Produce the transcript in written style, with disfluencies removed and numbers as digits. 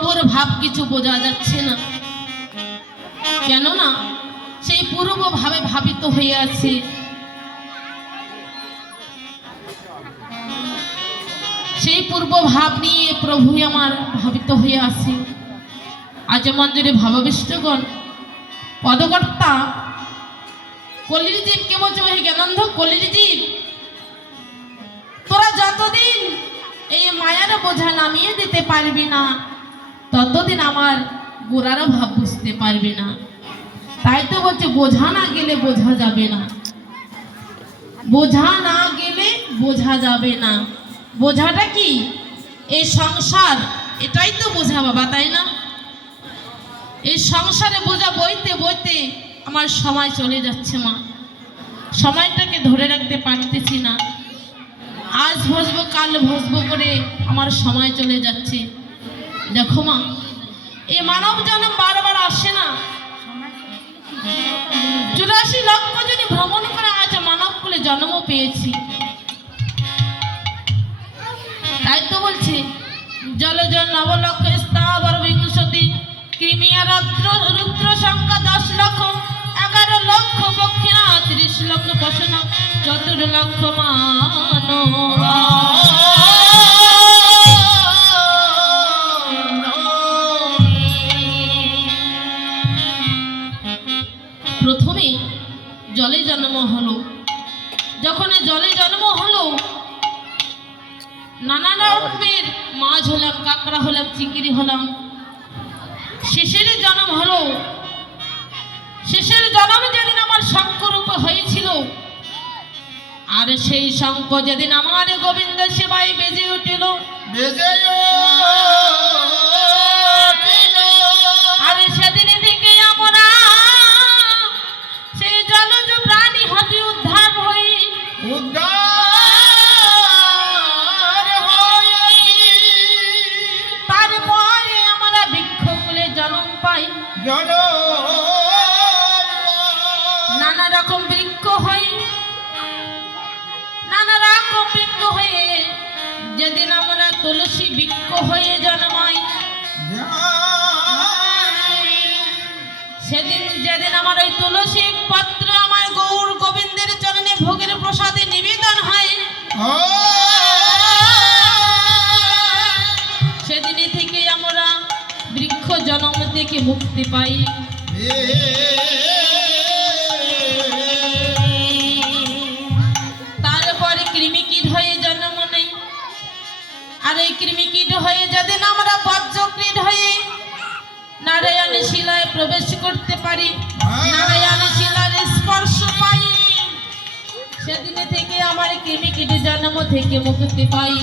প্রভুর ভাব কিছু বোঝা যাচ্ছে না, কেননা সেই পূর্ব ভাবে ভাবিত হয়ে আছে। সেই পূর্ব ভাব নিয়ে প্রভু আমার ভাবিত হয়ে আছে। আজ মঞ্জুরে ভাবাবিষ্টগণ পদকর্তা কলির জীব কে বলছে, হে জ্ঞানন্ধ কলির জীব, তোরা যতদিন এই মায়ার বোঝা নামিয়ে দিতে পারবি না, ততদিন আমার গোড়ার ভাব বুঝতে পারবি না। তাই তো বলছে বোঝা না গেলে বোঝা যাবে না, বোঝা না গেলে বোঝা যাবে না। বোঝাটা কি? এই সংসার, এটাই তো বোঝা বাবা, তাই না? এই সংসারে বোঝা বইতে বইতে আমার সময় চলে যাচ্ছে মা, সময়টাকে ধরে রাখতে পারতেছি না। আজ বসবো কাল বসবো করে আমার সময় চলে যাচ্ছে। দেখো মা, এই মানব জন্ম বারবার আসে না। 84 লক্ষ জনে ভ্রমণ করে আজ মানব কুলে জন্ম পেয়েছি। তাই তো বলছে জলজ নবলক্ষ স্থাবর বিংশতি ক্রিমিয়া রুদ্র সংখ্যা 10 লক্ষ 11 লক্ষ পক্ষিণা 30 লক্ষ পশন 4 লক্ষ মানব। প্রথমে জলে জন্ম হলো, যখন জলে জন্ম হলো নানা রকমের মাছ হলাম, কাঁকড়া হলাম, চিংড়ি হলাম। শেষের জন্ম হলো, শেষের জন্ম যেদিন আমার শঙ্খ রূপ হয়েছিল, আর সেই শঙ্খ যেদিন আমার গোবিন্দ সেবায় বেজে উঠিল, আর সেদিন থেকে আমরা সেই জলজ প্রাণী হতে উদ্ধার হই, তারপরে আমরা বৃক্ষকুলে জন্ম পাই। নানা রকম বৃক্ষ হয়ে, নানা রকম বৃক্ষ হয়ে যেদিন আমরা তুলসী বৃক্ষ হয়ে জন্মাই, সেদিন যেদিন আমার ওই তুলসী পত্র আমার গৌর গোবিন্দের চরণে ভোগের প্রসাদে নিবেদন হয়, সেদিন থেকে আমরা বৃক্ষ জন্ম থেকে মুক্তি পাই। তারপরে কৃমিকীট হয়ে জন্ম নেই, আর এই কৃমিকীট হয়ে যেদিন আমরা বজ্রকীট হয়ে নারায়ণ শিলায় প্রবেশ করতে পারি, নারায়ণ শিলার স্পর্শ পাই, সেদিন থেকে আমার কৃমিকীট জন্ম থেকে মুক্তি পাই।